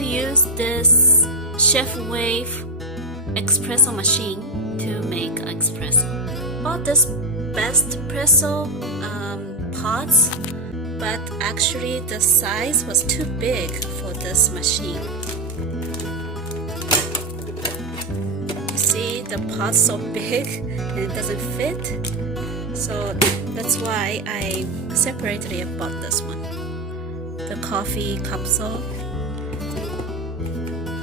to use this Chefwave espresso machine to make espresso. Bought this Espresso pots, but actually the size was too big for this machine. You see the pot's so big and it doesn't fit, so that's why I separately bought this one, the coffee capsule,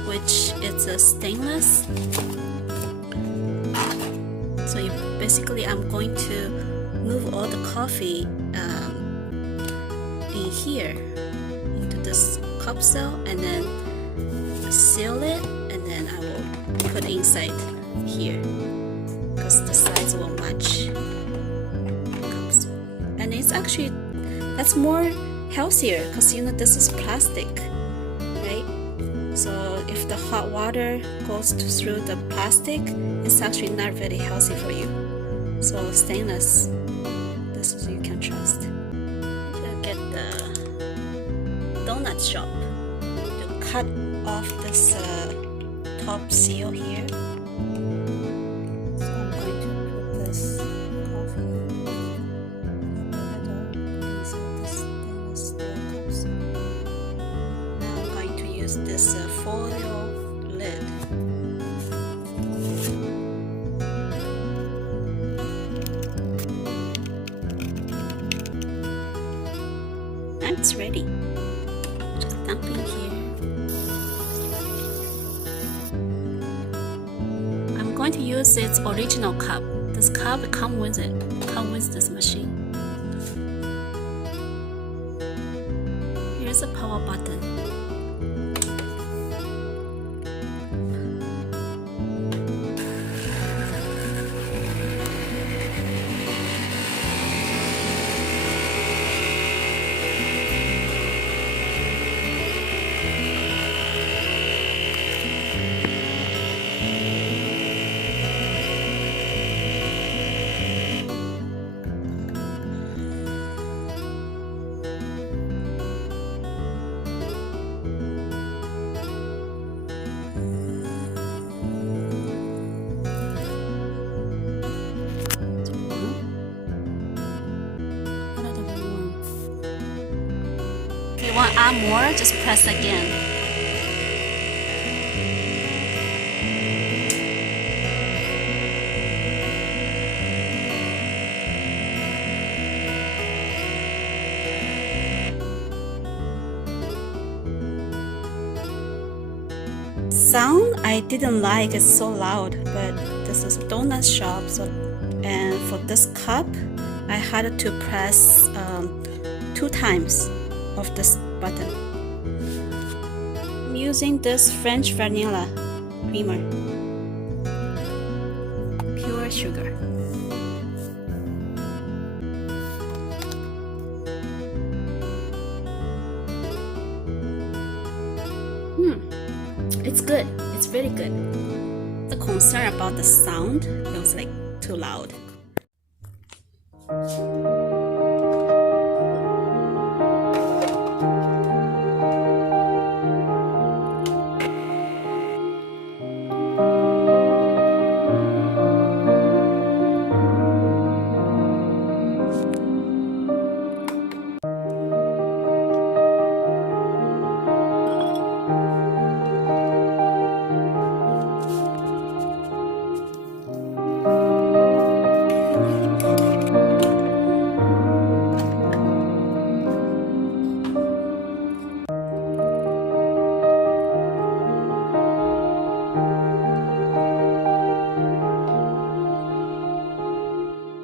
which is a stainless. So basically I'm going to move all the coffee in here into this capsule and then seal it, and then I will put it inside here because the size will match the capsule. And it's actually, that's more healthier because you know this is plastic, right? So if the hot water goes through the plastic, it's actually not very healthy for you. So stainless, this is you can trust. To get the donut shop to cut off this top seal here. So I'm going to put this coffee inside this stainless steel capsule. Now I'm going to use this foil lid. It's ready. Just dump in here. I'm going to use its original cup. This cup comes with it. Comes with this machine. Here's a power button. If you want to add more, just press again. Sound I didn't like, it's so loud, but this is a donut shop, so and for this cup I had to press 2 times of this button. I'm using this French vanilla creamer, pure sugar. It's good. It's very good. The concern about the sound, it was like too loud.